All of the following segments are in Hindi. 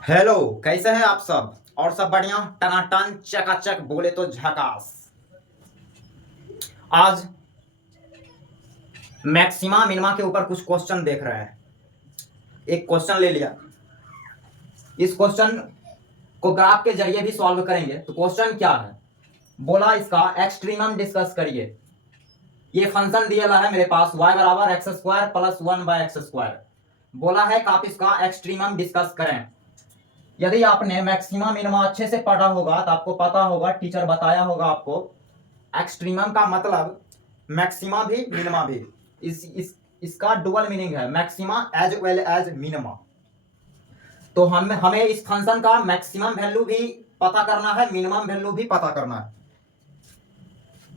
हेलो, कैसे हैं आप सब? और सब बढ़िया, टनाटन चकाचक, बोले तो झकास। आज मैक्सिमा मिनिमा के ऊपर कुछ क्वेश्चन देख रहे हैं। एक क्वेश्चन ले लिया, इस क्वेश्चन को ग्राफ के जरिए भी सॉल्व करेंगे। तो क्वेश्चन क्या है, बोला इसका एक्सट्रीमम डिस्कस करिए। ये फंक्शन दिया है मेरे पास y बराबर एक्स स्क्वायर प्लस 1/x²। बोला है कि आप इसका एक्सट्रीमम डिस्कस करें। यदि आपने मैक्सिमा मिनिमा अच्छे से पढ़ा होगा तो आपको पता होगा, टीचर बताया होगा आपको, एक्सट्रीमम का मतलब मैक्सिमा भी मिनिमा भी। इसका डुअल मीनिंग है, maxima as well as minima. तो हमें इस फंक्शन का मैक्सिमम वैल्यू भी पता करना है, मिनिमम वैल्यू भी पता करना है।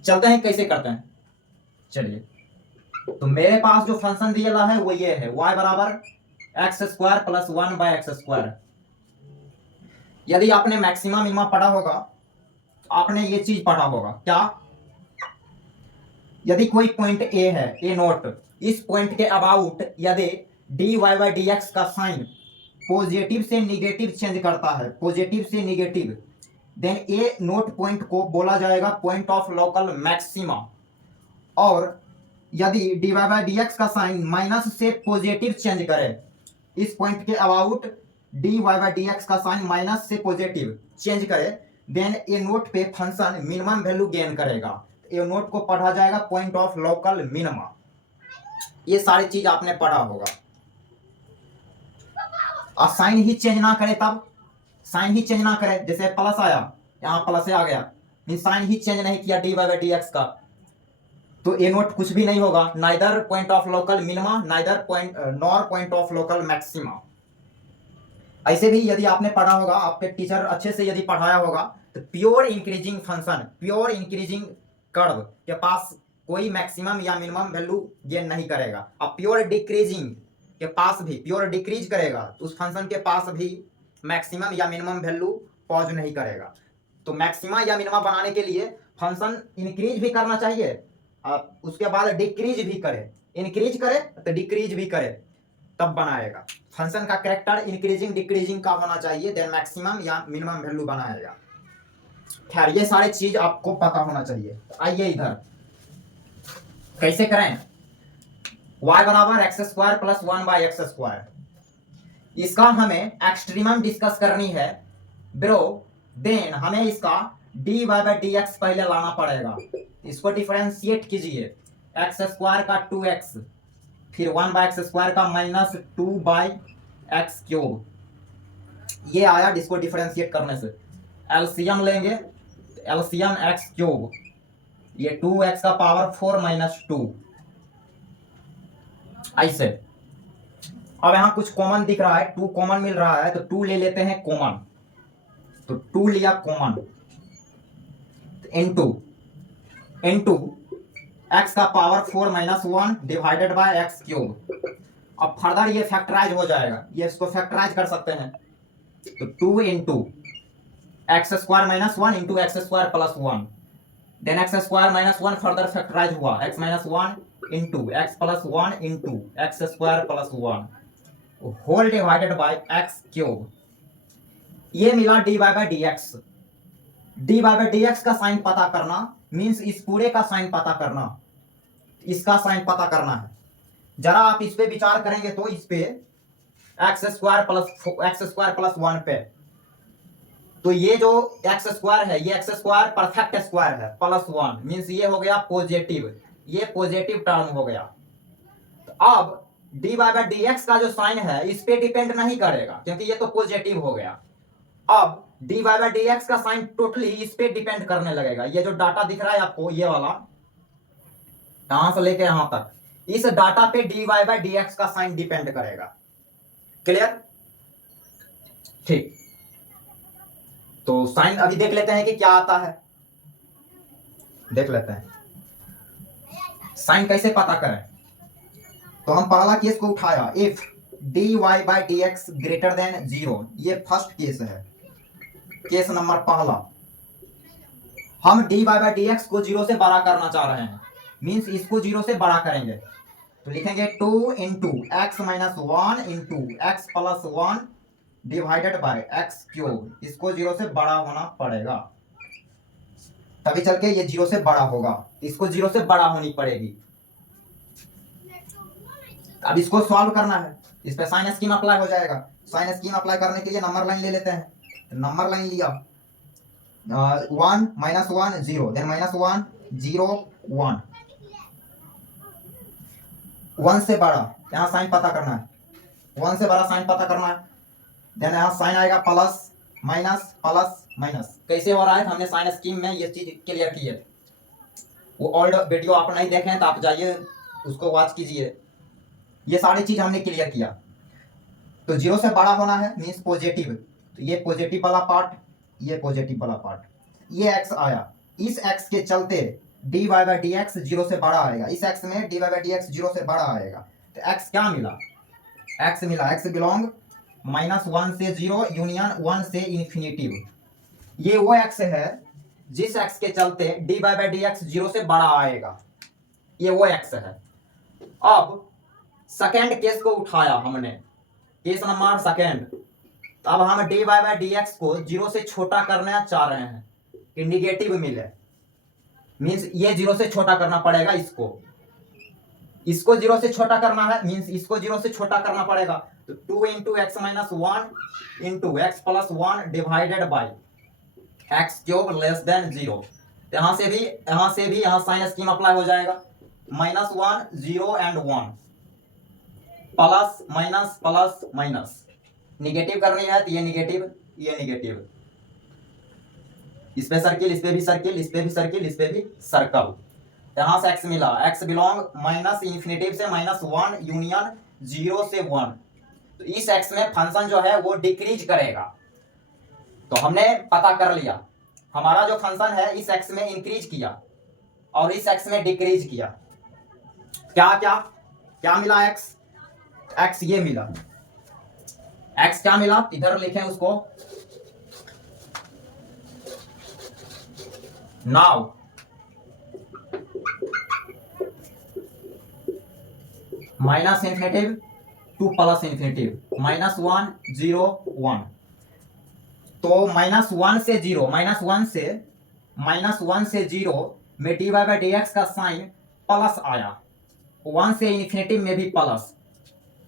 चलते हैं कैसे करते हैं, चलिए। तो मेरे पास जो फंक्शन दिया है वो ये है, y बराबर x² प्लस 1/x²। यदि आपने मैक्सिमा मिनिमा पढ़ा होगा, आपने ये चीज पढ़ा होगा क्या, यदि कोई पॉइंट ए है, ए नोट, इस पॉइंट के अबाउट यदि dy/dx का साइन पॉजिटिव से निगेटिव चेंज करता है, पॉजिटिव से निगेटिव, देन ए नोट पॉइंट को बोला जाएगा पॉइंट ऑफ लोकल मैक्सिमा। और यदि dy/dx का साइन माइनस से पॉजिटिव चेंज करे, इस पॉइंट के अबाउट dy/dx का साइन माइनस से पॉजिटिव चेंज करे, देन ए नोट पे फंक्शन मिनिमम वैल्यू गेन करेगा। ए नोट को पढ़ा जाएगा पॉइंट ऑफ लोकल मिनिमा। ये सारी चीज आपने पढ़ा होगा। और साइन ही चेंज ना करे, तब साइन ही चेंज ना करे, जैसे प्लस आया, यहाँ प्लस आ गया, मीन साइन ही चेंज नहीं किया dy/dx का, तो ए नोट कुछ भी नहीं होगा, neither point of local minima neither point nor point of local maxima. ऐसे भी यदि आपने पढ़ा होगा, आपके टीचर अच्छे से यदि पढ़ाया होगा, तो pure increasing function, pure increasing curve के पास कोई मैक्सिमम या मिनिमम वैल्यू गेन नहीं करेगा। अब प्योर डिक्रीजिंग के पास भी, प्योर डिक्रीज करेगा तो उस फंक्शन के पास भी मैक्सिमम या मिनिमम वैल्यू पॉज नहीं करेगा। तो मैक्सिमा या मिनिमा बनाने के लिए फंक्शन इंक्रीज भी करना चाहिए, उसके बाद डिक्रीज भी करे, इंक्रीज करे तो डिक्रीज भी करे, तब बनाएगा। फंक्शन का कैरेक्टर इंक्रीजिंग डिक्रीजिंग का होना चाहिए, देन मैक्सिमम या मिनिमम वैल्यू बनाएगा। खैर, ये सारी चीज आपको पता होना चाहिए। आइए इधर कैसे करें, y बराबर x² प्लस 1/x²। इसका हमें एक्सट्रीमम डिस्कस करनी है ब्रो, देन हमें इसका dy/dx पहले लाना पड़ेगा। इसको डिफरेंशिएट कीजिए, x² का 2x, फिर 1/x² का -2/x³। ये आया, जिसको डिफरेंशिएट करने से एलसीएम लेंगे, एलसीएम x³, ये 2x का पावर 4 - 2, ऐसे। अब यहाँ कुछ कॉमन दिख रहा है, 2 कॉमन मिल रहा है, तो 2 ले लेते हैं कॉमन, तो 2 लिया कॉमन, इनटू x का पावर 4 - 1 डिवाइडेड बाय x³। अब फर्दर ये फैक्टराइज हो जाएगा, ये इसको फैक्टराइज कर सकते हैं, तो 2 into x² - 1 into x² plus 1, then x² - 1 further factorise हुआ, x - 1 into x plus 1 into x² plus 1 whole divided by x³। ये मिला dy/dx। dy/dx का साइन पता करना मींस इस पूरे का साइन पता करना, इसका साइन पता करना है। जरा आप इस पे विचार करेंगे तो इस पे x² प्लस 1 पे, तो ये जो x² है, ये x² परफेक्ट स्क्वायर है, प्लस 1 मींस ये हो गया पॉजिटिव, ये पॉजिटिव टर्म हो गया। तो अब dy/dx का जो साइन है इस पे डिपेंड नहीं करेगा, क्योंकि ये तो पॉजिटिव हो गया। अब dy/dx का साइन टोटली इस पे डिपेंड करने लगेगा। ये जो डाटा दिख रहा है आपको, ये वाला यहां से लेके यहां तक, इस डाटा पे dy/dx का साइन डिपेंड करेगा। क्लियर? ठीक, तो साइन अभी देख लेते हैं कि क्या आता है, देख लेते हैं साइन कैसे पता करें। तो हम पहला केस को उठाया, इफ dy/dx ग्रेटर देन 0, ये फर्स्ट केस है, केस नंबर पहला। हम dy/dx को 0 से बड़ा करना चाह रहे हैं, मींस इसको 0 से बड़ा करेंगे, तो लिखेंगे 2 into x - 1 into x plus 1 divided by x cube, इसको 0 से बड़ा होना पड़ेगा, तभी चल के ये 0 से बड़ा होगा, इसको 0 से बड़ा होनी पड़ेगी। अब इसको सॉल्व करना है, इस पे साइन स्कीम अप्लाई हो जाएगा। साइन स्कीम अप्लाई करने के लिए नंबर लाइन ले लेते हैं, नंबर लाइन लिया 1 -1 0, देन -1 0 1, 1 से बड़ा यहाँ साइन पता करना है, 1 से बड़ा साइन पता करना है, देन यहाँ साइन आएगा प्लस माइनस प्लस माइनस। कैसे हो रहा है हमने साइन स्कीम में ये चीज क्लियर की है, वो ओल्ड वीडियो आप नहीं देखें तो आप जाइए उसको वॉच कीजिए, ये सारी चीज हमने क्लियर किया। तो 0 से बड़ा होना है मीन्स पॉजिटिव, तो ये पॉजिटिव वाला पार्ट, ये पॉजिटिव वाला पार्ट, ये x आया, इस x के चलते dy बाई डी एक्स 0 से बड़ा आएगा, इस x में dy बाई डी एक्स 0 से बड़ा आएगा, तो x क्या मिला, x मिला x बिलोंग -1 से 0 यूनियन 1 से इन्फिनिटिव। ये वो x है जिस x के चलते dy बाई डी एक्स 0 से बड़ा आएगा, ये वो x है। अब सेकेंड केस को उठाया हमने, केस नंबर सेकेंड, अब हम dy बाई डी एक्स को 0 से छोटा करना चाह रहे हैं कि निगेटिव मिले, मीन्स ये 0 से छोटा करना पड़ेगा, इसको 0 से छोटा करना है, मीन्स इसको 0 से छोटा करना पड़ेगा, तो 2 into x minus 1 into x plus 1 divided by x cube less than 0। यहाँ से भी यहाँ साइन स्कीम अप्लाई हो जाएगा, -1 0 and 1 plus minus plus minus, negative करनी है तो ये निगेटिव ये निगेटिव, इस पे सर्किल, इस पे भी सर्किल, इस पे भी सर्किल, इस पे भी सर्कल। यहां से x मिला, x बिलोंग माइनस इन्फिनिटिव से -1 यूनियन 0 से 1, तो इस x में फंक्शन जो है वो डिक्रीज करेगा। तो हमने पता कर लिया हमारा जो फंक्शन है इस x में इंक्रीज किया और इस x में डिक्रीज किया, क्या क्या क्या मिला, x ये मिला, x क्या मिला इधर लिखें उसको, now minus infinitive two plus infinitive, -1 0 1, तो -1 से 0 में dy बाई डी एक्स का साइन प्लस आया, 1 से इन्फिनिटिव में भी प्लस,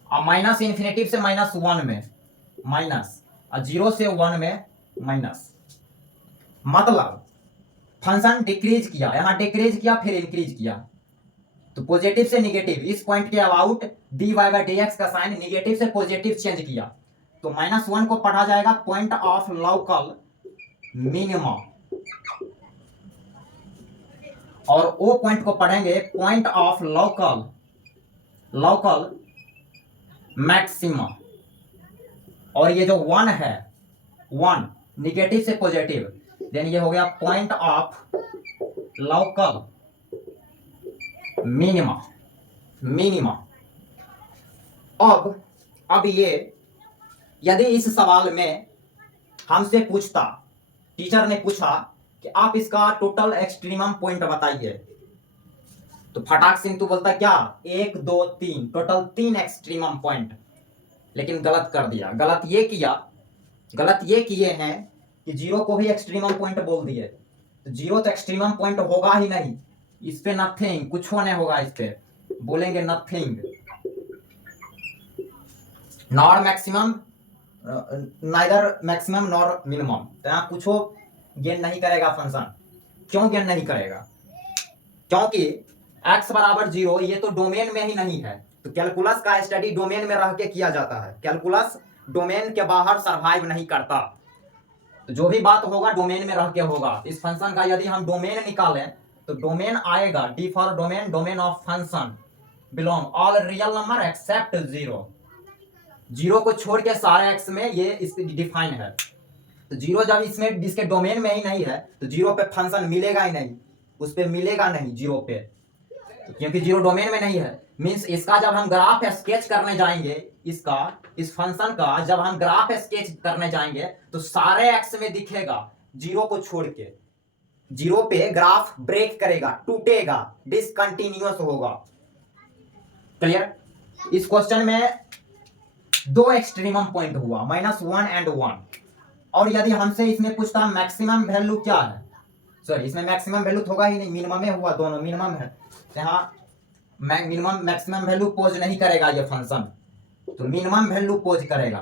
और माइनस इन्फिनिटिव से -1 में माइनस, और 0 से 1 में माइनस, मतलब फंक्शन डिक्रीज किया, यहाँ डिक्रीज किया फिर इंक्रीज किया, तो पॉजिटिव से निगेटिव, इस पॉइंट के about dy by D x का साइन निगेटिव से पॉजिटिव चेंज किया, तो -1 को पढ़ा जाएगा पॉइंट ऑफ लोकल मिनिमम, और वो पॉइंट को पढ़ेंगे पॉइंट ऑफ लोकल मैक्सिमम, और ये जो 1 है 1 निगेटिव से पॉजिटिव, देन ये हो गया पॉइंट ऑफ लोकल मिनिमम। अब ये यदि इस सवाल में हमसे पूछता, टीचर ने पूछा कि आप इसका टोटल एक्सट्रीमम पॉइंट बताइए, तो फटाक सिंह तू बोलता क्या 1 2 3, टोटल 3 एक्सट्रीमम पॉइंट, लेकिन गलत कर दिया। गलत ये किए हैं कि 0 को भी एक्सट्रीमम पॉइंट बोल दिए, तो 0 तो एक्सट्रीमम पॉइंट होगा ही नहीं, इस पे नथिंग, कुछ नहीं होगा, इस पे बोलेंगे nothing, nor maximum neither maximum nor minimum, तो यहाँ कुछ गेन नहीं करेगा फंक्शन। क्यों गेन नहीं करेगा? क्योंकि x बराबर 0 ये तो डोमेन में ही नहीं है, तो कैलकुलस का स्टडी डोमेन में रह के किया जाता है, कैलकुलस डोमेन के बाहर सरवाइव नहीं करता, तो जो भी बात होगा डोमेन में रह के होगा। इस फंक्शन का यदि हम डोमेन निकालें तो डोमेन आएगा D for domain, domain of function belong all real number except 0 को छोड़ के सारे x में ये इस डिफाइन है, तो 0 जब इसमें इसके डोमेन में ही नहीं है तो 0 पे फंक्शन मिलेगा ही नहीं, उस पे मिलेगा नहीं 0 पे, तो क्योंकि 0 डोमेन में नहीं है, मीन्स इसका जब हम ग्राफ स्केच करने जाएंगे, इस फंक्शन का जब हम ग्राफ स्केच करने जाएंगे तो सारे x में दिखेगा, 0 को छोड़ के 0 पे ग्राफ ब्रेक करेगा, टूटेगा, डिसकंटिन्यूअस होगा। क्लियर? इस क्वेश्चन में दो एक्सट्रीमम पॉइंट हुआ -1 एंड 1। और यदि हमसे इसमें पूछता मैक्सिमम वैल्यू क्या है, सॉरी इसमें मैक्सिमम वैल्यू तो होगा ही नहीं, मिनिमम में हुआ, दोनों मिनिमम है, यहाँ मिनिमम मैक्सिमम वैल्यू पोज नहीं करेगा ये फंक्शन, तो मिनिमम वैल्यू पोज करेगा।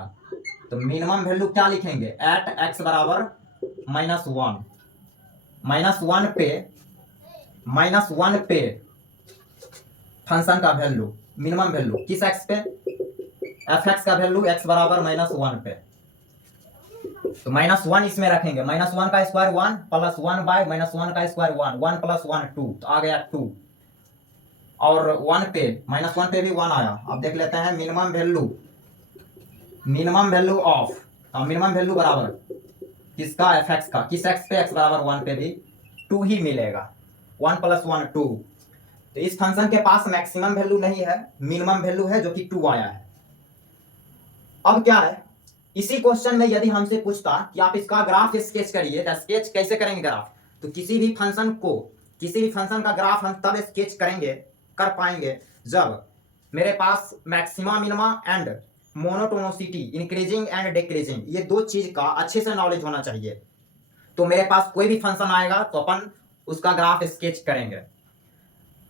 तो मिनिमम वैल्यू क्या लिखेंगे, एट एक्स बराबर -1, -1 पे फंक्शन का वैल्यू, मिनिमम वैल्यू किस एक्स पे, एफ एक्स का वैल्यू एक्स बराबर -1 पे। तो -1 इसमें रखेंगे, -1 का स्क्वायर 1 प्लस 1 बाय -1 का स्क्वायर 1, 1 प्लस 1 2, तो आ गया 2। और 1 पे -1 पे भी 1 आया। अब देख लेते हैं minimum value of, minimum value बराबर किसका, एफ एक्स का, किस एक्स पे, एक्स बराबर 1 पे भी 2 ही मिलेगा, 1 प्लस 1 2। तो इस फंक्शन के पास मैक्सिमम वैल्यू नहीं है, मिनिमम वैल्यू है जो कि 2 आया है। अब क्या है, इसी क्वेश्चन में यदि हमसे पूछता कि आप इसका ग्राफ स्केच करिए, तो स्केच कैसे करेंगे ग्राफ, तो किसी भी फंक्शन का ग्राफ हम तब स्केच कर पाएंगे जब मेरे पास maxima minima and monotonicity, increasing and decreasing, ये दो चीज का अच्छे से नॉलेज होना चाहिए। तो मेरे पास कोई भी फंक्शन आएगा तो अपन उसका ग्राफ स्केच करेंगे।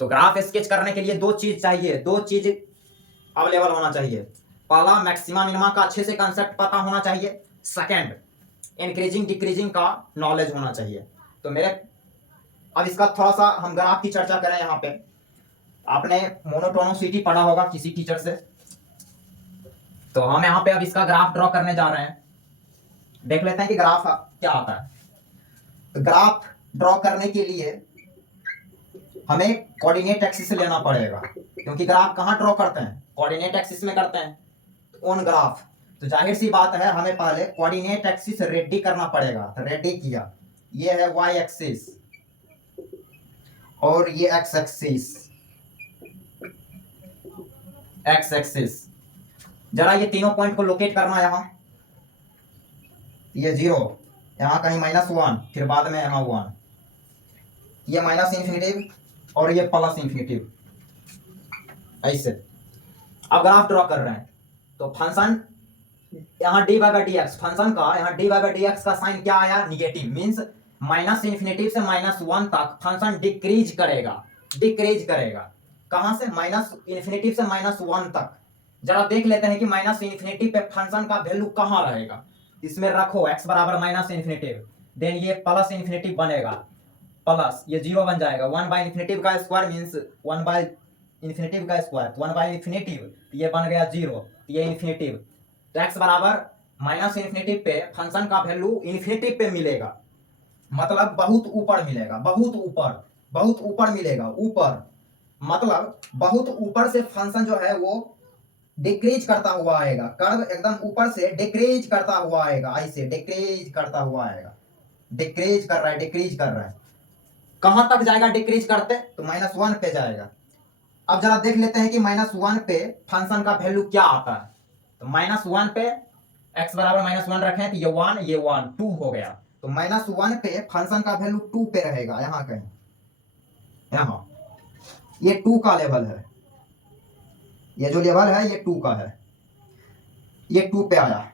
तो ग्राफ स्केच करने के लिए दो चीज चाहिए, दो चीज अवेलेबल होना चाहिए। पहला मैक्सिमा मिनिमा का अच्छे से कंसेप्ट पता होना चाहिए, सेकंड इंक्रीजिंग डिक्रीजिंग का नॉलेज होना चाहिए। तो अब इसका थोड़ा सा हम ग्राफ की चर्चा करें। यहाँ पे आपने मोनोटोनोसिटी पढ़ा होगा किसी टीचर से, तो हम यहाँ पे अब इसका ग्राफ ड्रॉ करने जा रहे हैं। देख लेते हैं कि ग्राफ क्या आता है। तो ग्राफ ड्रॉ करने के लिए हमें कोऑर्डिनेट एक्सिस लेना पड़ेगा, क्योंकि ग्राफ कहाँ ड्रॉ करते हैं, कोऑर्डिनेट एक्सिस में करते हैं, ऑन ग्राफ। तो जाहिर सी बात है हमें पहले कोऑर्डिनेट एक्सिस रेडी करना पड़ेगा। तो रेडी किया, ये है वाई एक्सिस और ये एक्स एक्सिस। जरा ये तीनों पॉइंट को लोकेट करना, यहाँ ये 0, यहाँ कहीं -1, फिर बाद में यहाँ 1, ये माइनस इन्फिनिटिव और ये प्लस इन्फिनिटिव, ऐसे। अब ग्राफ ड्रॉ कर रहे हैं तो फंक्शन यहाँ dy/dx, फंक्शन का यहाँ dy/dx का साइन क्या आया, निगेटिव, मींस -इन्फिनिटिव से -1 तक फंक्शन डिक्रीज करेगा। कहां से, -इन्फिनिटिव से -1 तक। जरा देख लेते हैं कि -इन्फिनिटिव पे फंक्शन का वैल्यू कहां रहेगा। इसमें रखो x बराबर -इन्फिनिटिव, देन ये प्लस इन्फिनिटिव बनेगा, प्लस ये 0 बन जाएगा, 1/इन्फिनिटिव का स्क्वायर मींस 1/इन्फिनिटिव का स्क्वायर, 1/इन्फिनिटिव, ये बन गया 0, ये इन्फिनिटिव। तो x बराबर -इन्फिनिटिव पे फंक्शन का वैल्यू इन्फिनिटिव पे मिलेगा, मतलब बहुत ऊपर मिलेगा, बहुत ऊपर मिलेगा, ऊपर, मतलब बहुत ऊपर से फंक्शन जो है वो डिक्रीज करता हुआ आएगा, कर्व एकदम ऊपर से डिक्रीज करता हुआ आएगा, ऐसे डिक्रीज करता हुआ आएगा, डिक्रीज कर रहा है। कहां तक जाएगा डिक्रीज करते, तो -1 पे जाएगा। अब जरा देख लेते हैं कि -1 पे फंक्शन का वैल्यू क्या आता है। तो -1 पे x बराबर -1 रखें तो ये 1 2 हो गया। तो -1 पे फंक्शन का वैल्यू 2 पे रहेगा, यहाँ कहीं, यहाँ ये 2 का लेवल है, ये जो लेवल है ये 2 का है, ये 2 पे आया।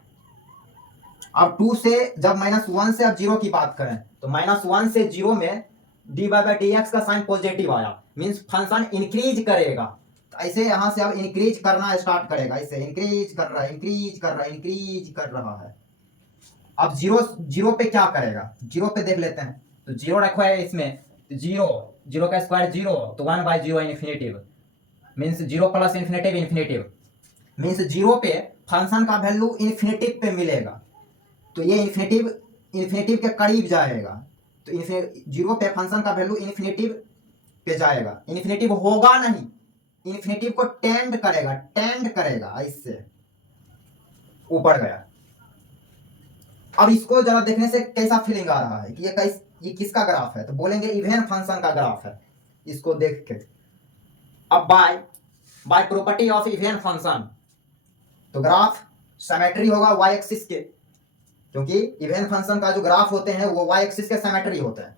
अब 2 से जब -1 से अब 0 की बात करें तो -1 से 0 में dy/dx का साइन पॉजिटिव आया, मींस फंक्शन इंक्रीज करेगा। तो ऐसे यहां से अब इंक्रीज करना स्टार्ट करेगा, ऐसे इंक्रीज कर रहा है। अब 0 पे क्या करेगा, 0 पे देख लेते हैं। तो 0 रखो है इसमें, तो 0 का स्क्वायर 0, तो 1/0 infinitive, means 0 plus infinitive, means 0 पे फंक्शन का वैल्यू इन्फिनिटिव पे मिलेगा। तो ये इन्फिनिटिव के करीब जाएगा, तो 0 पे फंक्शन का वैल्यू इन्फिनिटिव पे जाएगा, इन्फिनिटिव होगा नहीं, इन्फिनिटिव को टेंड करेगा, ऐसे ऊपर गया। अब इसको जरा देखने से कैसा फीलिंग आ रहा है कि ये किसका ग्राफ है, तो बोलेंगे इवन फंक्शन का ग्राफ है, इसको देख के। अब by property of even function, तो ग्राफ सिमेट्री होगा y एक्सिस के, क्योंकि इवन फंक्शन का जो ग्राफ होते हैं वो y एक्सिस के सिमेट्री होते हैं।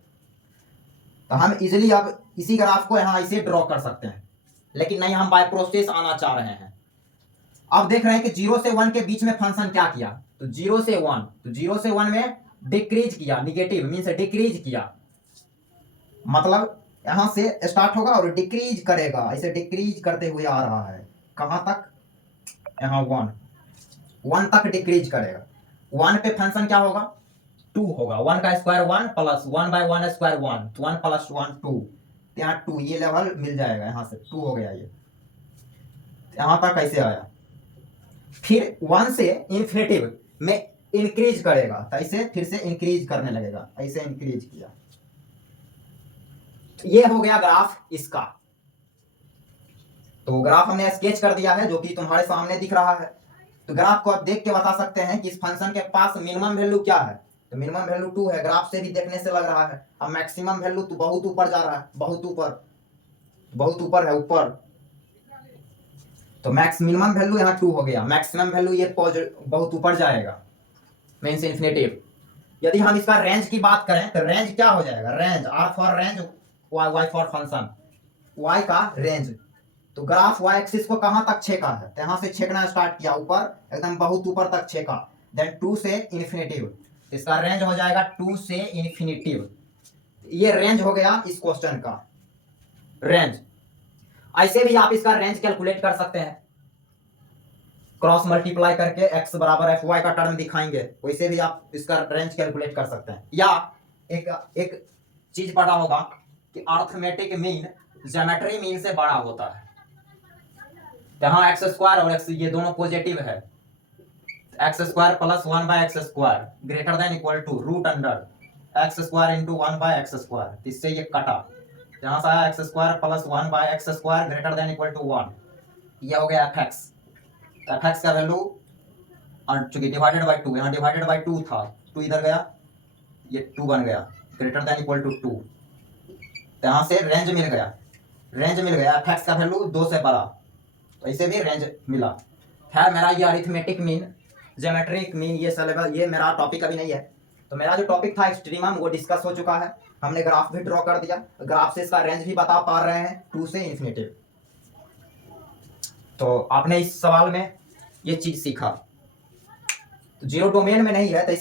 तो हम इजीली अब इसी ग्राफ को यहाँ ऐसे ड्रॉ कर सकते हैं, लेकिन नहीं, हम बाय प्रोसेस आना चाह रहे हैं। अब देख रहे हैं कि 0 से 1 के बीच में फंक्शन क्या किया, तो 0 से 1, तो 0 से 1 में डिक्रीज किया, निगेटिव मीन्स डिक्रीज किया, मतलब यहां से स्टार्ट होगा और डिक्रीज करेगा, ऐसे डिक्रीज करते हुए आ रहा है कहां तक, यहां 1 तक डिक्रीज करेगा। 1 पे फंक्शन क्या होगा, 2 होगा, 1 का स्क्वायर 1 प्लस 1/1 स्क्वायर 1, 1 प्लस 1 2, यहाँ 2 ये लेवल मिल जाएगा, यहां से 2 हो गया, ये यहां तक कैसे आया। फिर 1 से इन्फिनिटिव में इंक्रीज करेगा, तो ऐसे फिर से इंक्रीज करने लगेगा, ऐसे इंक्रीज किया, तो ये हो गया ग्राफ इसका। तो ग्राफ हमने स्केच कर दिया है जो कि तुम्हारे सामने दिख रहा है। तो ग्राफ को आप देख के बता सकते हैं कि इस फंक्शन के पास मिनिमम वैल्यू क्या है, तो मिनिमम वैल्यू 2 है, ग्राफ से भी देखने से लग रहा है। अब मैक्सिमम वैल्यू तो बहुत ऊपर जा रहा है, बहुत ऊपर है, ऊपर, तो मैक्स मिनिमम वैल्यू यहाँ 2 हो गया, मैक्सिमम वैल्यू ये बहुत ऊपर जाएगा, मीन्स इन्फिनिटिव। यदि हम इसका रेंज की बात करें तो रेंज क्या हो जाएगा, range R for range, y for function, y का रेंज। तो ग्राफ वाई एक्सिस को कहां तक छेका है, तो यहां से छेकना स्टार्ट किया, ऊपर एकदम बहुत ऊपर तक छेका, देन 2 से इन्फिनिटिव, इसका रेंज हो जाएगा 2 से इन्फिनिटिव। ये रेंज हो गया इस क्वेश्चन का रेंज। ऐसे भी आप इसका रेंज कैलकुलेट कर सकते हैं, क्रॉस मल्टीप्लाई करके x बराबर एफ वाई का टर्म दिखाएंगे, वैसे भी आप इसका रेंज कैलकुलेट कर सकते हैं। या एक चीज पता होगा कि अर्थमेटिक मीन ज्योमेट्री मीन से बड़ा होता है, यहाँ एक्स स्क्वायर और एक्स ये दोनों पॉजिटिव है, x square plus 1/x square greater than equal to root under x square into 1/x square, इससे ये कटा, यहाँ से आया x square plus 1/x square greater than equal to 1, ये हो गया एफ एक्स का वैल्यू चूंकि डिवाइडेड बाई 2, यहाँ डिवाइडेड बाई 2 था, 2 इधर गया, ये 2 बन गया, ग्रेटर देन इक्वल टू 2, तो यहाँ से रेंज मिल गया एफ एक्स का वैल्यू 2 से बड़ा, तो इसे भी रेंज मिला। खैर मेरा ये अरिथमेटिक मीन, ज्योमेट्रिक मीन, ये सिलेबस, ये मेरा टॉपिक अभी नहीं है, तो मेरा जो टॉपिक था एक्सट्रीमम वो डिस्कस हो चुका है, हमने ग्राफ भी ड्रॉ कर दिया, ग्राफ से इसका रेंज भी बता पा रहे हैं 2 से इन्फिनिटिव। तो आपने इस सवाल में ये चीज सीखा, तो जीरो डोमेन में नहीं है, तो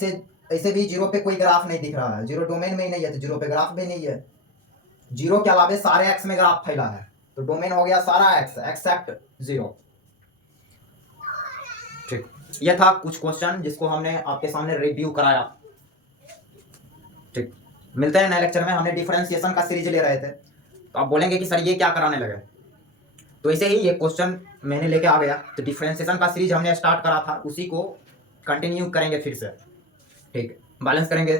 ऐसे भी जीरो पे कोई ग्राफ नहीं दिख रहा है, जीरो डोमेन में ही नहीं है तो जीरो पे ग्राफ भी नहीं है, जीरो के अलावे सारे एक्स में ग्राफ फैला है, तो डोमेन हो गया सारा एक्स एक्सेप्ट जीरो। ठीक, यह था कुछ क्वेश्चन जिसको हमने आपके सामने रिव्यू कराया। ठीक, मिलते हैं नए लेक्चर में। हमने डिफरेंशिएशन का सीरीज ले रहे थे, तो आप बोलेंगे कि सर ये क्या कराने लगे, तो ऐसे ही ये क्वेश्चन मैंने लेके आ गया, तो डिफरेंशिएशन का सीरीज हमने स्टार्ट करा था, उसी को कंटिन्यू करेंगे फिर से। ठीक, बैलेंस करेंगे।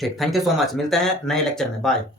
ठीक, थैंक यू सो मच, मिलते हैं नए लेक्चर में, बाय।